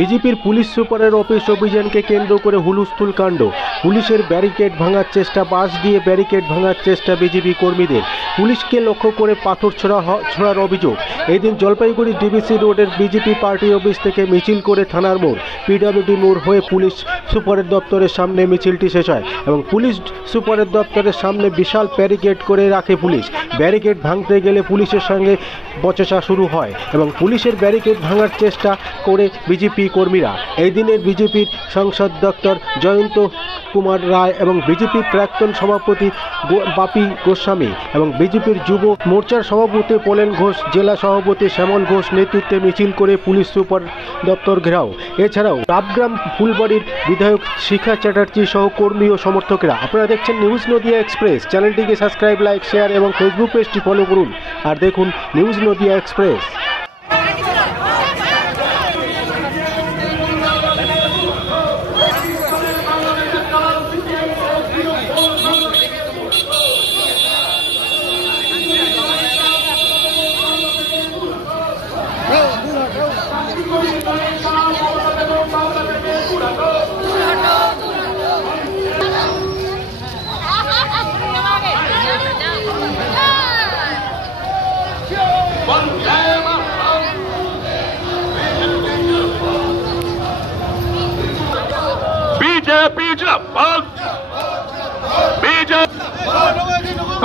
বিজেপির পুলিশ সুপারের অফিস অভিযানকে কেন্দ্র করে হুলস্থুল কাণ্ড। পুলিশের ব্যারিকেড ভাঙার চেষ্টা, বাঁশ দিয়ে ব্যারিকেড ভাঙার চেষ্টা বিজেপি কর্মীদের। পুলিশকে লক্ষ্য করে পাথর ছোড়ার অভিযোগ। এদিন জলপাইগুড়ি ডিবিসি রোডের বিজেপি পার্টি অফিস থেকে মিছিল করে থানার মোড়, পিডব্লিউডি মোড় হয়ে পুলিশ সুপারের দপ্তরের সামনে মিছিলটি শেষ হয় এবং পুলিশ সুপারের দপ্তরের সামনে বিশাল ব্যারিকেড করে রাখে পুলিশ। ব্যারিকেড ভাঙতে গেলে পুলিশের সঙ্গে বচসা শুরু হয় এবং পুলিশের ব্যারিকেড ভাঙার চেষ্টা করে বিজেপি কর্মীরা। এই দিনের বিজেপির সাংসদ ডক্টর জয়ন্ত কুমার রায় এবং বিজেপির প্রাক্তন সভাপতি বাপি গোস্বামী এবং বিজেপির যুব মোর্চার সভাপতি পোলেন ঘোষ, জেলা সভাপতি শ্যামল ঘোষ নেতৃত্বে মিছিল করে পুলিশ সুপার দপ্তর ঘেরাও। এছাড়াও ডাবগ্রাম ফুলবাড়ির বিধায়ক শিখা চ্যাটার্জি সহ কর্মী ও সমর্থকেরা। আপনারা দেখছেন নিউজ নদিয়া এক্সপ্রেস। চ্যানেলটিকে সাবস্ক্রাইব, লাইক, শেয়ার এবং ফেসবুক পেজটি ফলো করুন আর দেখুন নিউজ নদিয়া এক্সপ্রেস।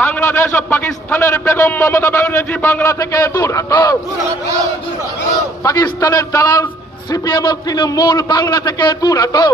বাংলাদেশ ও পাকিস্তানের বেগম মমতা ব্যানার্জি বাংলা থেকে দূর হটো। পাকিস্তানের দালাল সিপিএম ও তৃণমূল বাংলা থেকে দূর হটো।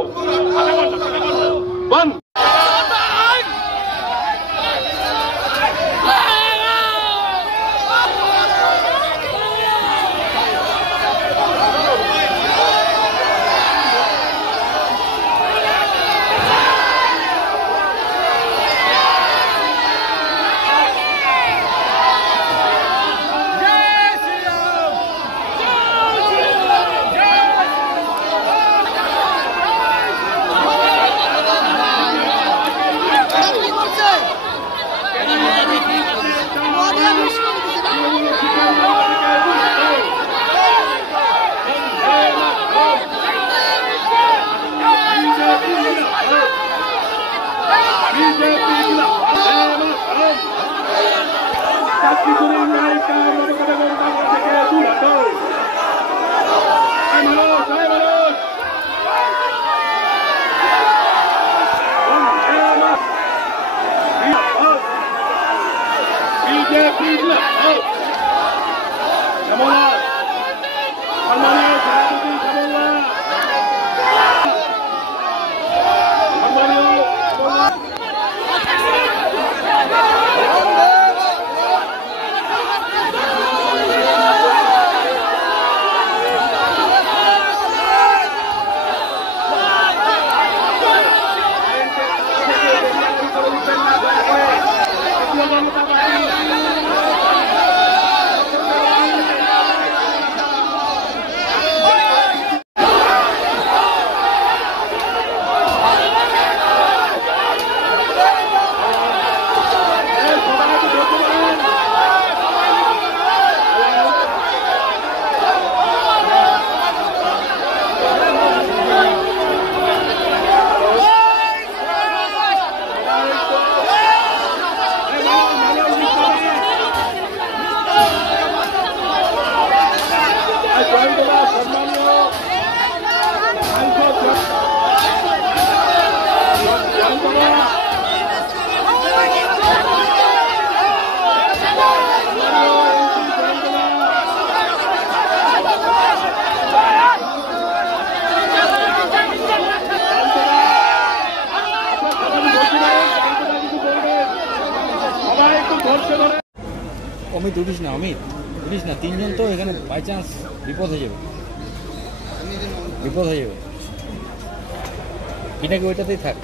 অমিত উঠিস না, তিনজন তো এখানে বাই চান্স বিপদ হয়ে যাবে, এটাকে ওইটাতেই থাক।